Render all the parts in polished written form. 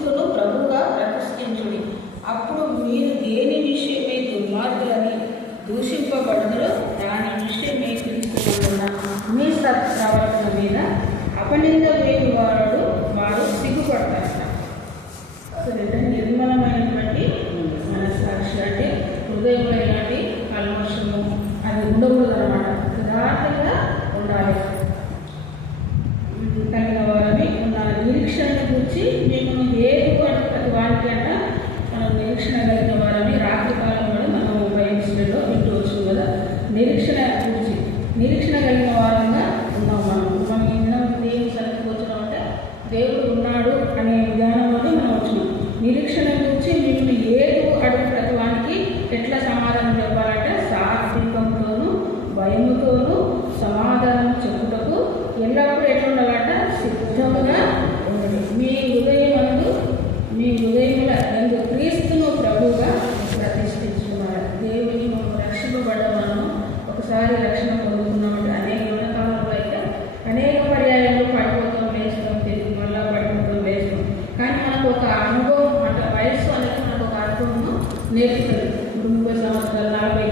క్రీస్తును ప్రభువుగా ప్రతిష్ఠించుడి. అప్పుడు మీరు దేని విషయమై దుర్మార్గులని దూషింపబడుదురో దాని విషయమై క్రీస్తున్న మీ సత్ప్రవర్తన మీద అపనింద వేయువాడు వాడు సిగ్గుపడతారట. అసలు నిర్మలమైనటువంటి మనస్సాక్షి అంటే హృదయంలో ఇలాంటి కల్మషము అది ఉండకూడదు అన్నమాట. యథార్థంగా ఉండాలి, కలిగిన వారని ఉండాలి. నిరీక్షణ గురించి మేము ఏది ప్రతి వారికి అంట మనం నిరీక్షణ కలిగిన వారని రాత్రి కాలంలో మనం బైబిల్లో వింటూ వచ్చింది కదా. నిరీక్షణ గురించి నిరీక్షణ కలిగిన వారంగా ఉన్నాం. మనం ఏదైనా దేవుని సరికి వచ్చినాం అంటే దేవుడు ఉన్నాడు అనే విధానంలోనే మనం వచ్చినాం. నిరీక్షణ గురించి మేము ఏది అడుగు ప్రతి వానికి ఎట్లా సమాధానం చెప్పాలంటే సాత్వికంతోనూ భయముతోనూ సమాధానం చెప్పుటకు ఎల్లప్పుడూ ఎట్లా ఉండాలంట సిద్ధముగా ఉండండి. మీ హృదయముల ఎందు క్రీస్తును ప్రభువుగా ప్రతిష్ఠించున్నారు. దేవుని మనం రక్షింపబడ్డవాను ఒకసారి రక్షణ పొందుతున్నామంటే అనేక కాలంలో అయితే అనేక పర్యాయాలు పడిపోతాం, లేస్తాం, తిరిగి మళ్ళా పడిపోతాం, లేస్తాం. కానీ మనకు ఒక అనుభవం అంటే వయస్సు అనేది మనకు ఒక అనుభవం నేర్పుతుంది. 30 సంవత్సరాలు 40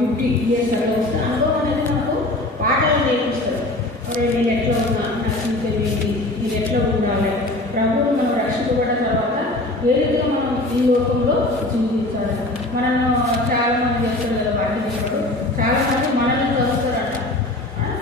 50 ఇయర్స్ అలా వస్తే అనుభవం అనేది మనకు పాటలు నేర్పిస్తారు. నేను ఎట్లా ఉన్నా, నాకు ఇంకేంటి, ఇది ఎట్లా ఉండాలి, ప్రభువును మనం రక్షించబడిన తర్వాత ఏ రీతిగా మనం ఈ లోకంలో జీవించాలి. మనం చాలామంది చేస్తారు కదా వాటిని. చాలామంది మనల్ని చదువుతారట.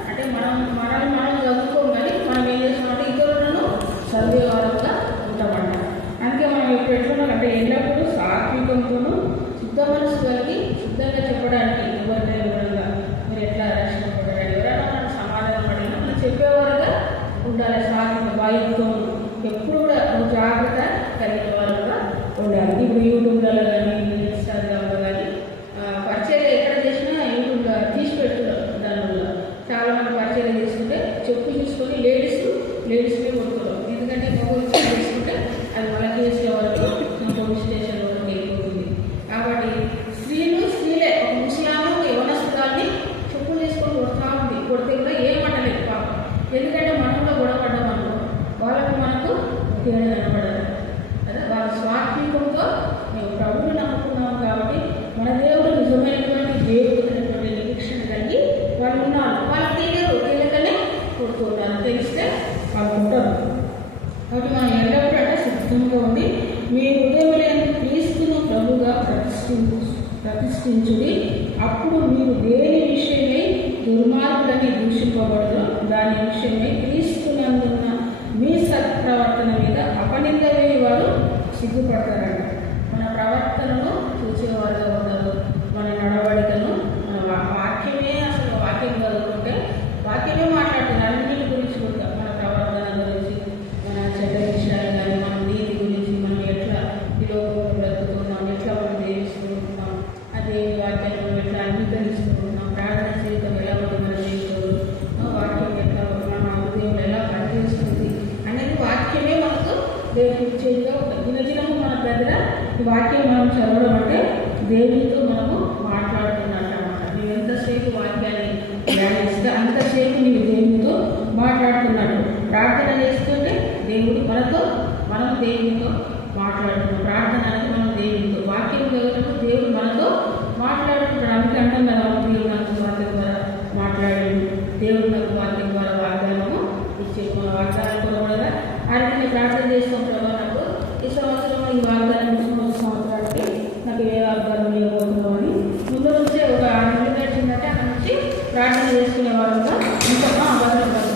అంటే మనల్ని చదువుకోం కానీ మనం ఏం చేస్తామంటే ఇతరులను చదివే వారంగా ఉంటామంట. అందుకే మనం ఇప్పుడు ఎట్లున్నామంటే ఎల్లప్పుడూ సాత్వికంతోనూ శుద్ధ మనసు కలిగి శుద్ధంగా చెప్పడానికి ఎవరిని వివరంగా మీరు ఎట్లా రక్షించబడ్డారు ఎవరైనా మనం సమాధానం పడినా మనం చెప్పేవారుగా ఉండాలి. సాత్విక భయంతో ఎప్పుడు కూడా జాగ్రత్త కలిగిన వారుగా ఉండాలి. ఇప్పుడు యూట్యూబ్లలో కానీ ఇన్స్టాగ్రామ్లో కానీ పరిచయం ఎక్కడ చేసినా యూట్యూబ్లో తీసి పెడుతున్నారు. దానివల్ల చాలామంది పరిచయం చేసుకుంటే చెప్పు చూసుకొని లేడీస్నే కొడుతున్నారు. ఎందుకంటే మొబైల్ చేసుకుంటే అది వాళ్ళకి చేసే వరకు పోలీస్ స్టేషన్ వరకు వెళ్ళిపోతుంది. కాబట్టి స్త్రీలే ఒక ముస్లాము యవనస్తురాల్ని చెప్పులు తీసుకొని కొడుతూ ఉంది. కొడితే కూడా ఏమంటలేదు పాపం. ఎందుకంటే మనలో గొడవపడ్డాం అనుకో మనకు తేడా కనపడదు కదా. వాళ్ళ స్వాత్వికంతో మేము ప్రభువుని నమ్ముకున్నాం కాబట్టి మన దేవుడు నిజమైనటువంటి దేవుడు అనేటువంటి నిరీక్షణ కలిగి వాళ్ళు ఉన్నారు. వాళ్ళు తెలియకనే కొడుతున్నారు. తెలిస్తే వాళ్ళు ఉంటారు. కాబట్టి మనం ఎల్లప్పుడూ అంటే సిద్ధంగా ఉండి మీ హృదయంలో క్రీస్తును ప్రభువుగా ప్రతిష్ఠించుడి. అప్పుడు మీరు దేని విషయమై దుర్మార్గులని దూషింపబడదు దాని విషయమై క్రీస్తునందున్న మీ సత్ప్రవర్తన మీద అపనింద వేయవారు సిగ్గుపడతారంట. మన ప్రవర్తనను చూసేవారుగా ఉండదు. మన నడవడికను మన వాక్యమే అసలు వాక్యం చదువుకుంటే వాక్యమే మాట్లాడుతుంది. అన్నింటి గురించి కూడా మన ప్రవర్తన గురించి, మన చెడ్డ విషయాలు కానీ, మన నీతి గురించి, మనం ఎట్లా ఈలో బ్రతుకుతున్నాం, ఎట్లా మనం జీవిస్తున్నాం, అదే వాక్యాలను ఎట్లా అంగీకరిస్తున్నాం, ప్రార్థన జీవితం ఎలా మనం జీవితం, వాక్యం ఎట్లా మన ఉదయం ఎలా పనిచేస్తుంది అనేది వాక్యమే మనకు దేవుడిచ్చేదిగా ఉంటుంది. దినదినము మన దగ్గర ఈ వాక్యం మనం చదవడం అంటే దేవునితో మనము మాట్లాడుతున్నట్టు అన్నమాట. నువ్వు ఎంతసేపు వాక్యాన్ని ధ్యానిస్తే అంతసేపు నీవు దేవునితో మాట్లాడుతున్నట్టు. ప్రార్థన చేస్తుంటే దేవుడు మనం దేవునితో మాట్లాడుతున్నాం. ప్రార్థన అనేది మనం దేవునితో, వాక్యం చదవటం దేవుడు మనతో మాట్లాడుతున్నాడు. అందుకే అంటాం కదా, దేవుడు నాకు వాక్యం ద్వారా మాట్లాడాడు, దేవుడు నాకు వాక్యం ద్వారా వాగ్దానము ఇచ్చే మన వాగ్దానం కూడా ఆ రీతిని ప్రార్థన చేస్తాం. ప్రభావ నాకు ఈ సంవత్సరం ఈ వాగ్దానం 3 సంవత్సరాలకి నాకు ఏ వాగ్దానం ఇవ్వబోతుందో అని ముందు నుంచే ఒక 6 నెలలు వచ్చిందంటే అక్కడ నుంచి ప్రార్థన చేసుకునే వారంగా ఉంటాం.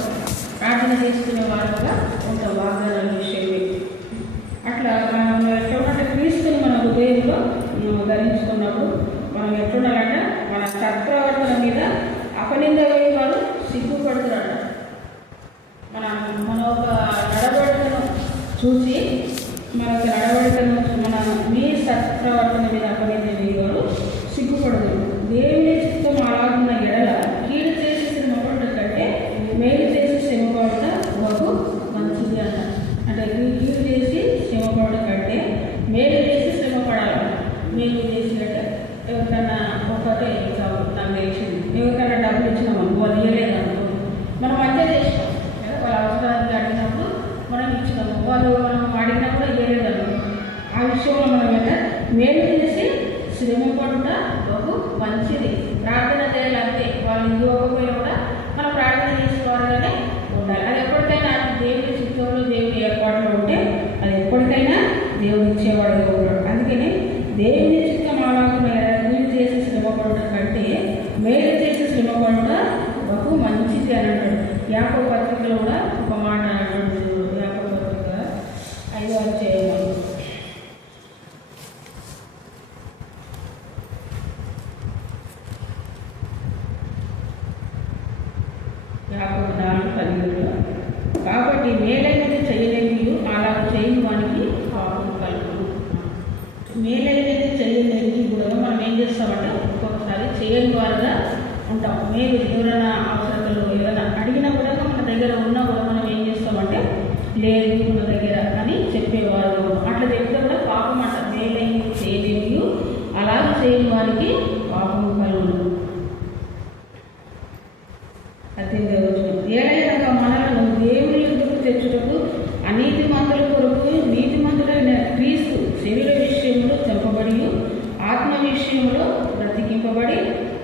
ప్రార్థన చేసుకునే వారంగా ఉంటాం వాగ్దానాల విషయమే. అట్లా మనం ఎట్లున్నట్టు క్రీస్తుని మన హృదయంలో ధరించుకున్నప్పుడు మనం ఎట్లున్నారంటే మన సత్ప్రవర్తన మీద అపనింద వారు సిగ్గుపడుతున్నారంట. మన ఒక నడవడికను చూసి మన మీ సత్ప్రవర్తన మీద అపనింద వారు సిగ్గుపడదు. దేవుని చిత్తం అలాగున్న ఎడల కీడు చేసి శ్రమపడట కంటే మేలు చేసి శ్రమపడట మాకు మంచిది అన్న. అంటే కీడు చేసి శ్రమపడట కంటే మేలు చేసి శ్రమపడాలి. మేలు చేసినట్టే ఎవరికన్నా ఒకటే నాకు తెలిసింది, ఎవరికైనా డబ్బులు ఇచ్చినాము వాళ్ళు ఇవ్వలేదనుకో మనం అంతే చేసినాం. వాళ్ళ అవసరానికి అడిగినప్పుడు మనం ఇచ్చినాము, వాళ్ళు మనం అడిగినప్పుడు విషయంలో మనం ఎలా మేలు చేసి శ్రమ పడుట బహు మంచిది. ప్రార్థన చేయాలంటే వాళ్ళు ఇవ్వకపోయినా కూడా మనం ప్రార్థన చేసుకోవాలనే ఉండాలి. అది ఎప్పటికైనా దేవుడి చిత్తంలో దేవుడి ఏర్పాటులో ఉంటే అది ఎప్పటికైనా దేవుడు ఇచ్చేవాడుగా ఉన్నాడు. అందుకని దేవుని చిత్తం ఆలోచన మేలు చేసి శ్రమ పడటం కంటే మేలు చేసి శ్రమ పడట బహు మంచిది అని అంటాడు. యాకోబు పత్రికలో కూడా ఒక మాట అన్నాడు. యాకోబు పత్రిక 5వ అధ్యాయం యాకోబు 4:17 కాబట్టి మేలైనది చేయలేని అలా చేయని వానికి పాపం కలుగును. మేలైనది చేయలేని కూడా మనం ఏం చేస్తామంటే ఒక్కొక్కసారి చేయని వారుగా ఉంటాం. మేలు ఎవరైనా అవసరతలు ఏదైనా అడిగినా కూడా మన దగ్గర ఉన్నా కూడా మనం ఏం చేస్తామంటే లేదు మన దగ్గర అని చెప్పేవారు. అట్లా చెప్తే కూడా పాపం అంట. మేలైనది చేయలేని అలాగే చేయని వారికి పాపం కలుగును. ఏడైనా మనలను దేవుని యుద్ధకు తెచ్చుటకు అనీతి మంతుల కొరకు నీతిమంతుడైన క్రీస్తు శరీర విషయంలో చంపబడి ఆత్మ విషయంలో బ్రతికింపబడి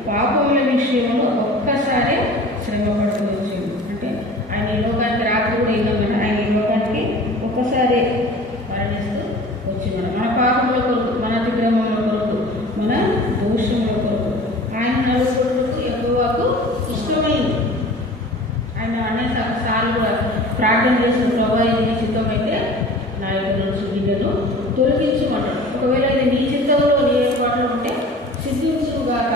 పాపముల విషయంలో ఒక్కసారే శ్రమ పడుతూ వచ్చింది. అంటే ఆయన ఈ లోకానికి రాత్రి కూడా ఏంటంటే ఆయన ఈ లోకానికి ఒక్కసారి మరణిస్తూ వచ్చినాడు. మన పాపముల కొరకు, మన అతిక్రమముల కొరకు, మన దోషముల కొరకు ఆయన నలుగురికి ఎక్కువకు ఇష్టమైంది. ఆయన అనేక సార్లు కూడా ప్రార్థన చేసిన ప్రభావ ఇది చిత్తమైతే నా యొక్క గిన్నెను తొలగించమంటాడు. ఒకవేళ ఇది నీ చిత్తంలో నీ ఏర్పాట్లు ఉంటే సిద్ధించుగాక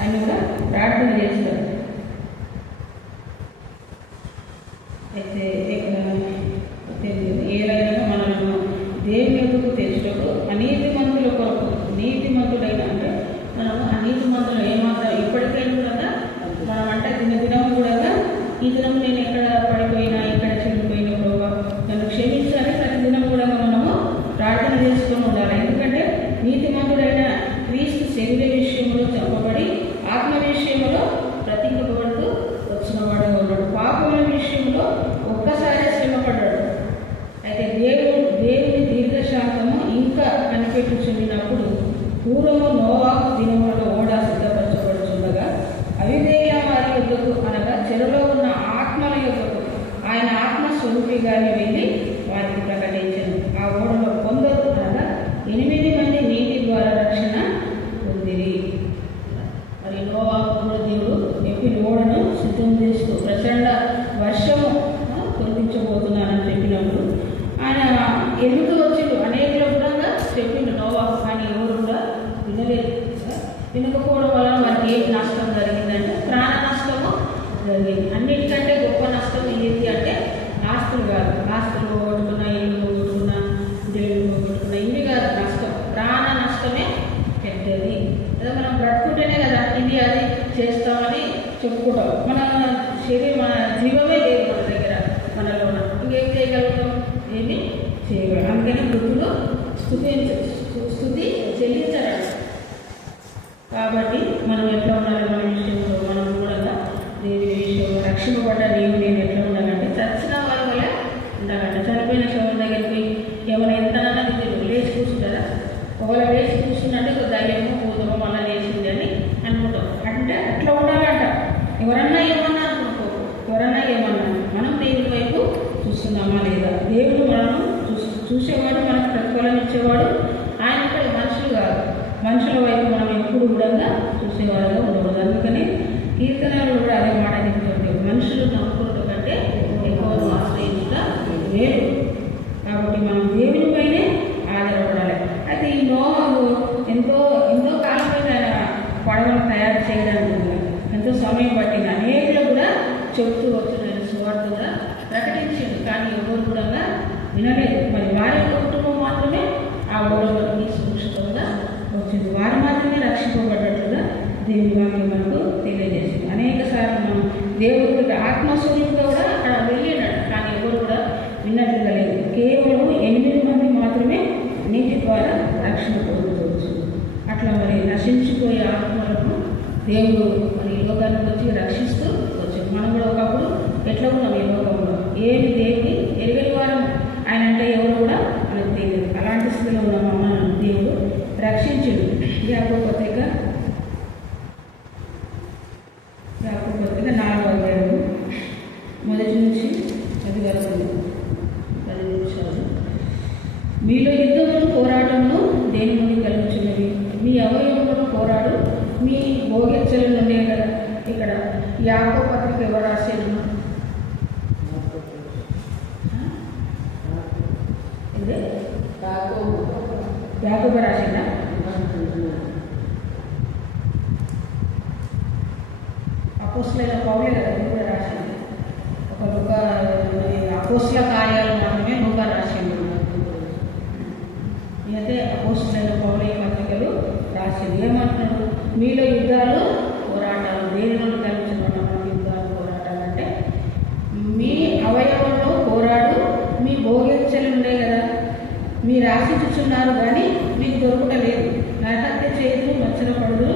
అని కూడా ప్రార్థన చేస్తారు. అయితే ఏదైనా మనల్ని దేవుని ఎదుగు తెచ్చుటకు అనీతిమంతుల కొరకు నీతిమంతుడైన అంటే మనం అనీతిమంతులు ఏమాత్రం ఎప్పటికైనా కూడా మనం అంటే దినం కూడా ఈ దినం నేను ఎక్కడ పడిపోయినా ఎక్కడ చెడిపోయినా కూడా నన్ను క్షమించాలి. ప్రతి దినం కూడా మనము ప్రార్థన చేసుకొని ఉండాలి. ఎందుకంటే నీతిమంతుడైన క్రీస్తు శరీర విషయంలో చంపబడి ఆత్మ విషయంలో ప్రతింపబడుతూ వచ్చిన వాడుగా ఉన్నాడు. పాపముల విషయంలో ఒక్కసారి శ్రమపడ్డాడు. అయితే దేవుని దీర్ఘశాంతము ఇంకా కనిపెట్టుచున్నప్పుడు పూర్వము నోవాహు దినములలో ఓడ సిద్ధపరచబడుచుండగా అవిధేయుల వారి యొద్దకు అనగా చెరలో ఉన్న ఆత్మల యొద్దకు ఆయన ఆత్మస్వరూపిగానే వెళ్ళి వారికి ప్రకటించాను. ఆ ఓడలో కొందరు అనగా 8 మంది నీటి ద్వారా రక్షణ పొందిరి. మరి నోవాహు కూడా దేవుడు ఎప్పుడు ఓడను సిద్ధం చేస్తూ ప్రచండ వర్షము కురిపించబోతున్నానని చెప్పినప్పుడు ఆయన ఎందుకు వచ్చిండు అనేకలు కూడా చెప్పిండు నోవాహు. కానీ ఎవరు కూడా వినలేదు. వినకపోవడం వలన వారికి ఏం నష్టం జరిగిందంటే ప్రాణ నష్టము జరిగింది. అన్నిటికంటే గొప్ప నష్టం ఏంటి అంటే ఆస్తులు కాదు. ఆస్తులు పోగొట్టుకున్నా, ఇల్లు పోగొట్టుకున్నా, దేవుడు పోగొట్టుకున్నా, ఇవి కాదు నష్టం. ప్రాణ నష్టమే పెద్దది. అదే మనం బ్రతుకుంటేనే కదా ఇది అది చేస్తామని చెప్పుకుంటాం. మన శరీరం మన జీవమే లేదు మన దగ్గర, మనలోన ఇంకేం చేయగలుగుతాం? ఏమి చేయగలం. అందుకని వృద్ధులు స్తుతి చెల్లించరాడు. కాబట్టి మనం ఎట్లా ఉండాలి? మన విషయంలో మనం కూడా దేవుని విషయంలో రక్షింపబడ్డ నీవు నేను ఎట్లా ఉండాలంటే చచ్చిన వాళ్ళ వల్ల ఉండాలంటే చనిపోయిన శవం దగ్గరికి ఏమైనా ఎంతనన్నా తెలియదు లేచి కూర్చుంటారా? ఒకవేళ లేచి కూర్చున్నట్టే ఒక ధైర్యమో పోతామో మళ్ళీ లేచింది అని అనుకుంటాం. అంటే అట్లా ఉండాలంట. ఎవరన్నా ఏమన్నా అనుకుంటూ ఎవరన్నా ఏమన్నా మనం దేవుని వైపు చూస్తున్నామా లేదా? దేవుడు మనను చూసేవాడు, మనకు ప్రతిఫలం ఇచ్చేవాడు. ఆయన ఇక్కడ మనుషులు కాదు. మనుషుల వైపు మనం ఎప్పుడు కూడా చూసేవారుగా ఉండకూడదు. అందుకని కీర్తనలు కూడా అదే మాట చెప్తుంటే మనుషులు నమ్ముకోవడం కంటే ఎక్కువ ఆశ్రయించుట వేరు. కాబట్టి మనం దేవునిపైనే ఆధారపడాలి. అయితే ఈ నోవాహు ఎంతో కాలమైన పడవను తయారు చేయడానికి ఎంతో సమయం పట్టింది. అనేకలు కూడా చెప్తూ వచ్చిన సువార్త కూడా ప్రకటించింది. కానీ ఎవరు కూడా వినలేదు. మరి వారి కుటుంబం మాత్రమే ఆ ఓడలోకి సురక్షితంగా వచ్చింది. వారు మాత్రమే రక్షింపబడ్డట్లుగా దేవుని వాక్యం మనకు తెలియజేసింది. అనేక సార్లు మనం దేవుడికి ఆత్మస్వరూపుగా కూడా అక్కడ వెళ్ళినాడు. కానీ ఎవరు కూడా విన్నట్లుగా లేదు. కేవలం 8 మంది మాత్రమే నీటి ద్వారా రక్షణ పొందుకోవచ్చు. అట్లా మరి నశించిపోయే ఆత్మలకు దేవుడు మరి ఈ లోకానికి వచ్చి రక్షిస్తూ వచ్చాడు. మనం కూడా ఒకప్పుడు ఎట్లా ఉన్నాం? ఈ లోకంలో ఏమి దేవుని ఎరగని వారం ఆయన అంటే ఎవరు కూడా మనకు తెలియదు. అలాంటి స్థితిలో ఉన్నాం. మీలో యుద్ధమును పోరాటమును దేని నుండి కలుగుచున్నవి? మీ అవయవములను పోరాడు మీ భోగెచ్చల నుండే కదా. ఇక్కడ యాకోబు పత్రిక ఎవరు రాశారు? యాకోబు రాసిందా? అపోస్తలులైన పౌలే కదా ఇది కూడా రాసింది. ఒక అపోస్తల కార్యాలు మాత్రమే లూకా రాసింది. అయితే అపోస్తలులైన పౌలే పత్రికలు రాసింది. ఏమంటున్నాడు? మీలో యుద్ధాలు పోరాటాలు దేని నుండి కలుగుతున్నమాట? యుద్ధాలు పోరాటాలు అంటే మీ అవయవంలో పోరాడు మీ భోగేచ్ఛలు ఉండే కదా. మీరు ఆశించుచున్నారు కానీ మీకు దొరకలేదు. నరహత్య చేయదు మచ్చరపడదు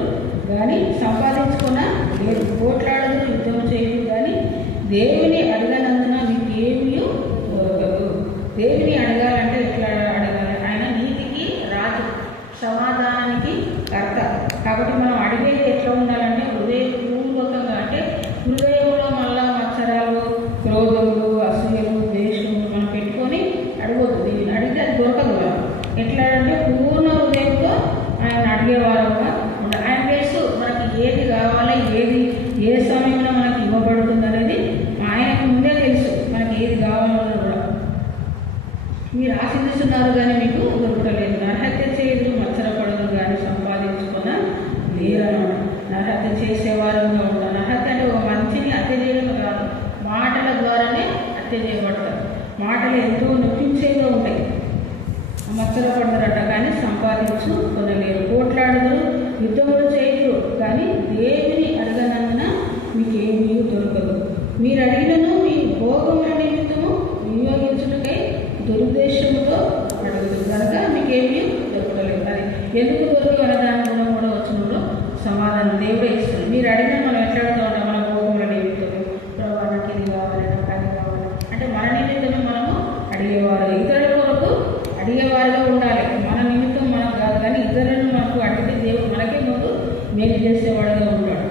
కానీ సంపాదించుకున్న లేదు. పోట్లాడదు యుద్ధం చేయదు కానీ దేవుని అడగనందున మీకు ఏమీ దొరకదు. దేవుని అడగాలంటే ఎట్లా అడగాలి? ఆయన నీతికి రాజు, సమాధానానికి కర్త. కాబట్టి మనం అడిగేది ఎట్లా ఉండాలంటే హృదయపూర్వకంగా. అంటే హృదయంలో మళ్ళా మత్సరాలు, క్రోధములు, అసూయలు, ద్వేషములు మనం పెట్టుకొని అడగొద్దు. దీన్ని అడిగితే అది దొరకదు. మనం ఎట్లా అంటే పూర్ణ హృదయంతో ఆయన అడిగేవారంగా ఉండాలి. ఆయన తెలుసు మనకి ఏది కావాలి, ఏది ఏ సమయంలో మనకి ఇవ్వబడుతుంది అనేది ఆయనకు ముందే తెలుసు. మనకి ఏది కావాలన్నది కూడా. మీరు ఆశిస్తున్నారు కానీ మీకు దొరకలేదు. నరహత్య చేయదు మత్సరపడదు కానీ సంపాదించుకున్న లేరన్నమాట. నరహత్య చేసేవారంగా ఉంటారు. నరహత్య అంటే ఒక మనిషిని హత్య చేయడం కాదు, మాటల ద్వారానే హత్య చేయబడతారు. మాటలు ఎంతో నొప్పించేగా ఉంటాయి. మత్సరపడతారట కానీ సంపాదించుకొనలేరు. పోట్లాడదు యుద్ధములు చేయరు కానీ దేవుని అడగనందున మీకు ఏమీ దొరకదు. మీరు అడిగినను మీ భోగముల నిమిత్తము వినియోగించుటకై దురుద్దేశముతో అడుగుతుంది కనుక మీకేమీ దొరకలేదు. అది ఎందుకు దొరికి అనే దాని గుణం కూడా వచ్చినప్పుడు సమాధానం దేవుడే ఇస్తుంది. మీరు అడిగిన మనం ఎట్లా అడుగుతూ ఉంటాం? మన భోగముల నిమిత్తము, ప్రభావ నాకు ఇది కావాలి, నాకు అది కావాలి అంటే మన నిమిత్తమే మనము అడిగేవారు. ఇతరుల కొరకు అడిగేవారుగా ఉండాలి. మన నిమిత్తం మనకు కాదు కానీ ఇతరులను మనకు అడిగితే దేవుడు మనకే ముందు మేలు చేసేవాడుగా ఉంటాడు.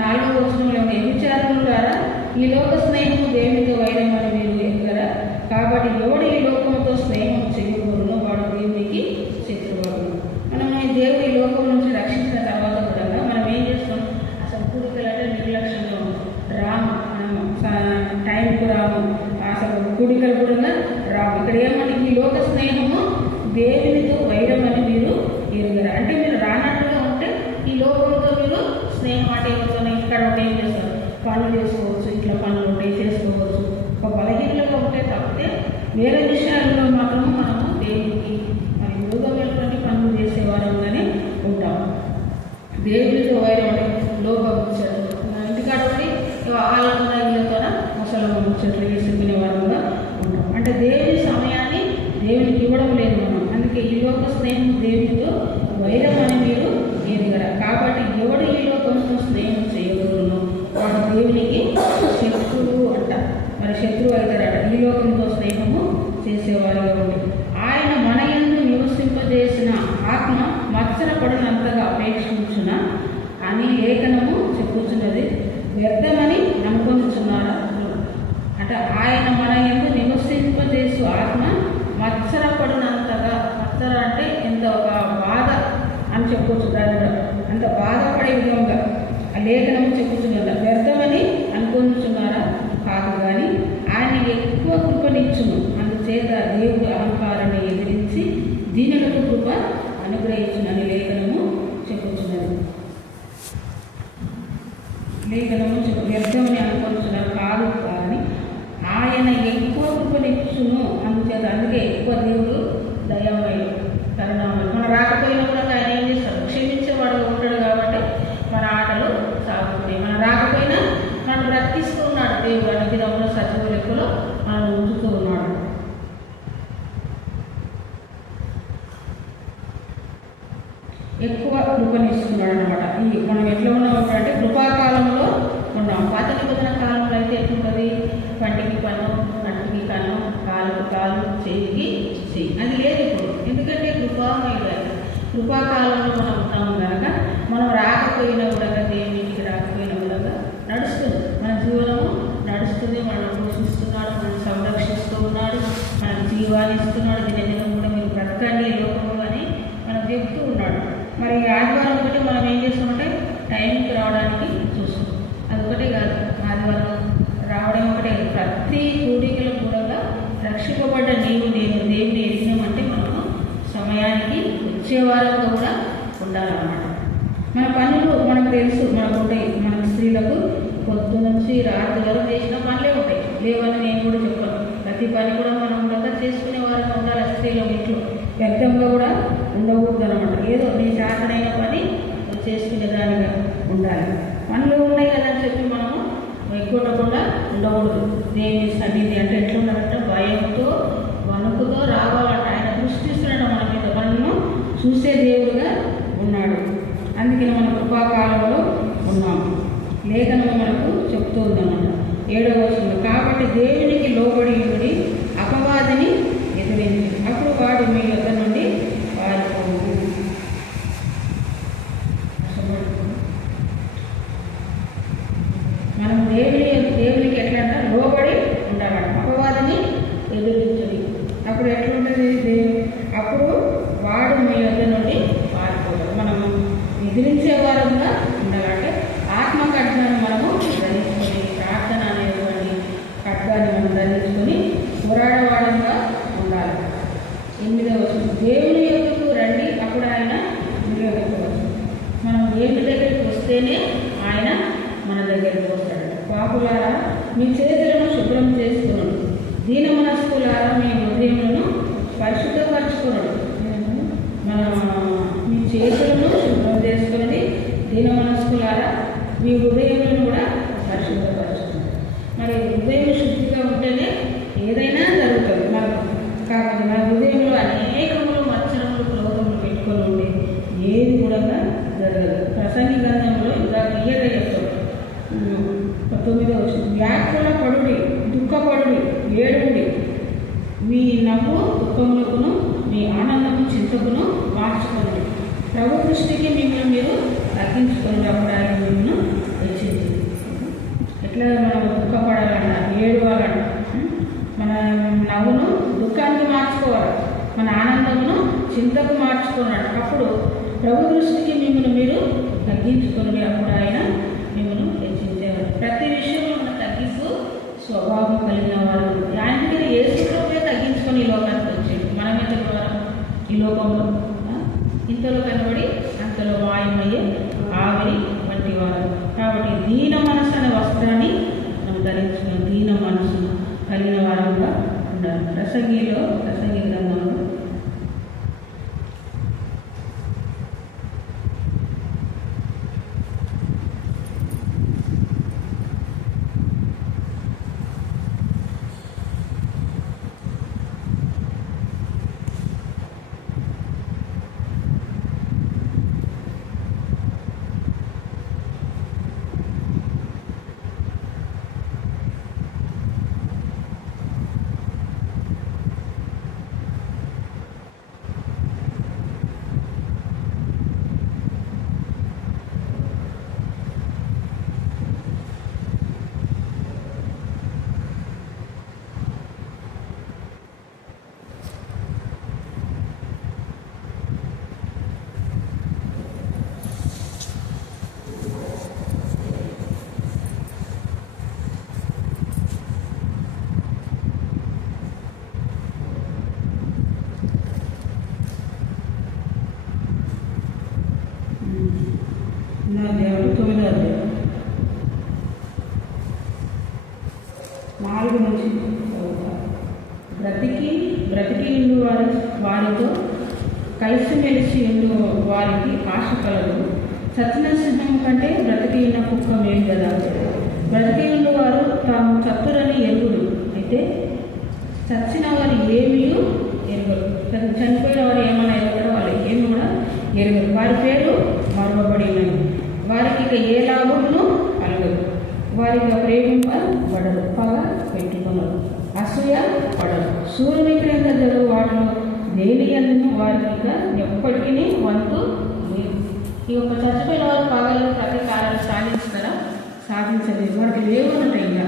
4వ వచనంలో వ్యభిచారముల ద్వారా ఈ లోక స్నేహము దేవునితో వైరమని మీరు ఎరుగరా? కాబట్టి ఎవడు ఈ లోకంతో స్నేహం చేయకూడదో వాడు దేవునికి శత్రువాడు. మనం దేవుడు ఈ లోకం నుంచి రక్షించిన తర్వాత కూడా మనం ఏం చేస్తాం? అసలు కూడికలు అంటే నిర్లక్ష్యంగా రాము, టైంకు రాము, అసలు కూడికలు కూడా రాము. ఇక్కడ ఏమంటే ఈ లోక స్నేహము దేవునితో వైరమని మీరు ఎరుగరా? అంటే మీరు రానట్టుగా ఉంటే ఈ లోకంతో మీరు స్నేహం అంటే ఏమవుతుంది? ఇక్కడ ఉంటే ఏం చేస్తారు? పనులు చేసుకోవచ్చు, ఇట్లా పనులు ఉంటే చేసుకోవచ్చు. ఒక బలహీనగా ఉంటే తప్పితే వేరే విషయాల్లో మాత్రము మనము దేవునికి మరి యోగమైనటువంటి పనులు చేసేవారంగానే ఉంటాము. దేవుడితో వైరం అంటే లోకం ముచ్చట్లు ఇంటికాడ ఉండి వాళ్ళతో ముసలు ముచ్చట్లు వేసుకునే వారంగా ఉంటాం. అంటే దేవుని సమయాన్ని దేవునికి ఇవ్వడం లేదు మనం. అందుకే ఈ లోక స్నేహం దేవునితో వైరం అని మీరు ఎరుగరా? కాబట్టి ఎవడు ఈ లోకంతో స్నేహం చేయగలను వాడు దేవునికి శత్రువు అంట. మరి శత్రువు అవుతారట ఈ లోకంతో స్నేహము చేసేవారుగా ఉండి. ఆయన మన యందు నివసింపజేసిన ఆత్మ మత్సరపడినంతగా అపేక్షించున అని లేఖనము చెప్పుచున్నది. వ్యర్థమని అనుకొనిచున్నారా? అంటే ఆయన మన యందు నివసింపజేసు ఆత్మ మత్సరపడినంతగా, మత్సర అంటే ఎంత ఒక బాధ అని చెప్పొచ్చు. దాని అంత బాధపడే విధంగా ఆ లేఖనము చెప్పుచున్నదా? వ్యర్థమని అనుకొనిచున్నారా? కాదు కానీ ఆయన ఎక్కువ కృపనిచ్చును. అందుచేత దేవుడు అహంకారాన్ని ఎదిరించి దీనులకు కృప అనుగ్రహించునని లేఖనము చెప్పుచున్నది. లేఖనము వ్యర్థమని అనుకొనిచున్నారు కాదు కానీ ఆయన ఎక్కువ కృపనిచ్చును. అందుచేత అందుకే ఎక్కువ దేవుడు దయామయుడు, కరుణామయుడు. మనం రాకపోయినా కూడా ఆయన ఏం చేస్తాడు? క్షమించేవాడు ఉంటాడు. కాబట్టి మన ఆటలు సాగుతున్నాయి. మనం రాకపోయినా మనం బ్రతికిస్తూ ఉన్నాడు దేవుడు. అన్ని విధంలో సజీవ లెక్కలో మనం ఉంచుతూ ఉన్నాడు. ఎక్కువ కృపనిస్తున్నాడు అన్నమాట. ఈ మనం ఎట్లా ఉన్నాం అంటే కృపాకాలంలో ఉన్నాం. పాత నిబంధన కాలంలో అయితే ఎట్లుంటుంది? పంటికి పన్ను, కంటికి కన్ను, కాలుకు కాలు, చేయికి చెయ్యి. అది లేదు ఇప్పుడు. ఎందుకంటే కృపాకాలంలో మనం ఉంటాం కనుక మనం రాకపోయినా కూడా దేవునికి రాకపోయినా కూడా నడుస్తుంది. మన జీవనము నడుస్తుంది. మనం పోషిస్తున్నాడు, మనం సంరక్షిస్తూ ఉన్నాడు, మనకు జీవాన్ని ఇస్తున్నాడు. దినదినం కూడా మీరు బ్రతకండి లోకంలో అని మనకు చెప్తూ ఉన్నాడు. మరి ఆదివారం ఒకటి మనం ఏం చేస్తామంటే టైంకి రావడానికి చూస్తాం. అదొకటే కాదు, ఆదివారం రావడం ఒకటే కాదు, ప్రతి కూడికలు కూడా రక్షింపబడ్డ నేను దేవుని ఎదిగినామంటే మనము సమయానికి వచ్చే వారంలో కూడా ఉండాలన్నమాట. మన పనులు మనకు తెలుసు, మనకు ఉంటాయి. మన స్త్రీలకు పొద్దు నుంచి రాత్రి వరకు చేసిన పనులే ఉంటాయి, లేవని నేను కూడా చెప్పాను. ప్రతి పని కూడా మనం ఉండగా చేసుకునే వారికి ఉండాలి. స్త్రీల ఇంట్లో వ్యక్తంగా కూడా ఉండకూడదు అనమాట. ఏదో నీ శాతనైన పని చేసుకునేదానిగా ఉండాలి. పనులు ఉన్నాయి కదా అని చెప్పి మనము ఎక్కువకుండా ఉండకూడదు. దేవుని సన్నిధి అంటే ఎట్లా ఉండాలంటే భయంతో వణుకుతో రావాలంట. ఆయన దృష్టిస్తున్నాడు మన మీద, మనము చూసే దేవుడుగా ఉన్నాడు. అందుకని మన కృపాకాలంలో ఉన్నాము. లేఖనం మనకు చెప్తూ ఉందన్నమాట 7వ వచనంలో, కాబట్టి దేవునికి లోబడి ఉండి అపవాదిని ఎదిరించి అప్పుడు వాడు మీ యొద్ద నుండి పారిపోవు. మనం దేవునికి ఎట్లా అంటే లోబడి ఉండాలంట, అపవాదిని ఎదిరించండి. అప్పుడు ఎట్లుంటుంది? అప్పుడు వాడు మీ యొద్ద నుండి పారిపోతాడు. మనము ఎదిరించే వారంగా ఉండాలంటే ఆత్మ ఖడ్గాన్ని మనము ధరించుకొని, ప్రార్థన అనేటువంటి ఖడ్గాన్ని మనం ధరించుకొని పోరాడవాడంగా ఉండాలి. 8వ వచనం, దేవుని యొద్దకు రండి అప్పుడు ఆయన మీ యొద్దకు వస్తుంది. మనం దేవుని దగ్గరికి వస్తేనే ఆయన మన దగ్గరికి వస్తాడు. పాపులారా మీ చేతులను శుభ్రం చేసుకున్నాడు, దీన మనస్కులారా మీ హృదయములను పరిశుద్ధపరచుకున్నాడు. మీ చేతులను శుభ్రం చేసుకున్నది, దీన మనస్కులారా మీ హృదయములను కూడా పరిశుద్ధపరచుకున్నాడు. మరి హృదయం శుద్ధిగా ఉంటేనే ఏదైనా జరుగుతుంది మనకు. కాబట్టి మన హృదయంలో అనేకములు మత్సరములు క్రోధములు పెట్టుకొని ఉండి ఏది కూడా జరగదు. ప్రసంగి గ్రంథంలో ఇంకా క్లియర్గా చెప్తాడు. 9వ వచనం, వ్యాకుల పడుడి, దుఃఖపడుడి, ఏడుడి, మీ నవ్వు దుఃఖములకును మీ ఆనందము చింతకును మార్చుకుని ప్రభు దృష్టికి మిమ్మల్ని మీరు తగ్గించుకుని అప్పుడు ఆయన మిమ్మల్ని హెచ్చింది. ఎట్లా మనం దుఃఖపడాలన్న, ఏడవాలన్న, మన నవ్వును దుఃఖానికి మార్చుకోవాలి, మన ఆనందమును చింతకు మార్చుకోవాలి. అప్పుడు ప్రభు దృష్టికి మిమ్మల్ని మీరు తగ్గించుకుని అప్పుడు ఆయన మిమ్మల్ని హెచ్చించేవారు. ప్రతి విషయంలో మన తగ్గింపు స్వభావం కలిగిన వారు. ఆయనకి ఏసులోనే తగ్గించుకొని ఈ లోకానికి వచ్చేది. మనమే చెప్పారు ఈ లోకంలో ఇంతలో కనబడి అంతలో మాయమయ్యే ఆవిరి వంటి వారు. కాబట్టి దీన మనసు అనే వస్త్రాన్ని మనం ధరించుకుని దీన మనసు కలిగిన వారంగా ఉండాలి. ప్రసంగి గ్రంథంలో 4 నుంచి బ్రతికి ఉండు వారితో కలిసిమెలిసి ఉండు వారికి ఆశ కలదు. చచ్చిన సింహం కంటే బ్రతికి ఉన్న కుక్క మేలు కదా. బ్రతికి ఉండు వారు తాము చతురని ఎరుగుడు, అయితే చచ్చిన వారు ఏమీ ఎరుగరు. చనిపోయిన వారు ఏమైనా ఎరగడం, వాళ్ళు ఏమి కూడా ఎరుగరు. వారి పేరు మరవబడి ఉన్నది. వారికి ఇక ఏ లాభమును కలగదు. వారికి ప్రేమింపబడరు, పగ పెట్టుకున్నారు, అసూయ పడరు. సూర్యుని క్రింద జరుగు వాటిలో దేని అందుకు వారికి ఇక ఎప్పటికీ వంతు లేదు. ఈ యొక్క చచ్చిపోయిన వారు పగలు ప్రతీకారాలు సాధించలేదు, వారికి లేవనట. ఇంకా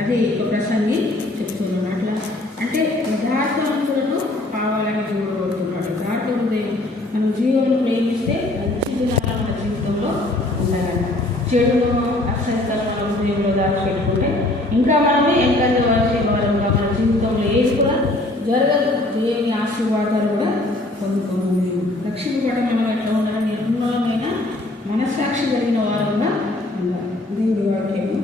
అది ఒక ప్రసంగి చెప్తున్నాను. అట్లా అంటే యథార్థవంతులను కావాలని దేవుడు కోరుతున్నాడు. దాంట్లో హృదయం మనం జీవనం ప్రేమిస్తే మంచి దినాలు మన జీవితంలో ఉండాలన్న చెడును అక్షంతలు మన హృదయంలో దాచిపెట్టుకుంటే ఇంకా మనమే ఎంకరేజ్ వారంగా మన జీవితంలో ఏది కూడా జరగదు. దేవుని ఆశీర్వాదాలు కూడా పొందుకోవాలి. రక్షింపబడ మనం ఎట్లా ఉండాలని నిర్మలమైన మనస్సాక్షి కలిగిన వారంగా ఉండాలి. దేవుడి వాక్యము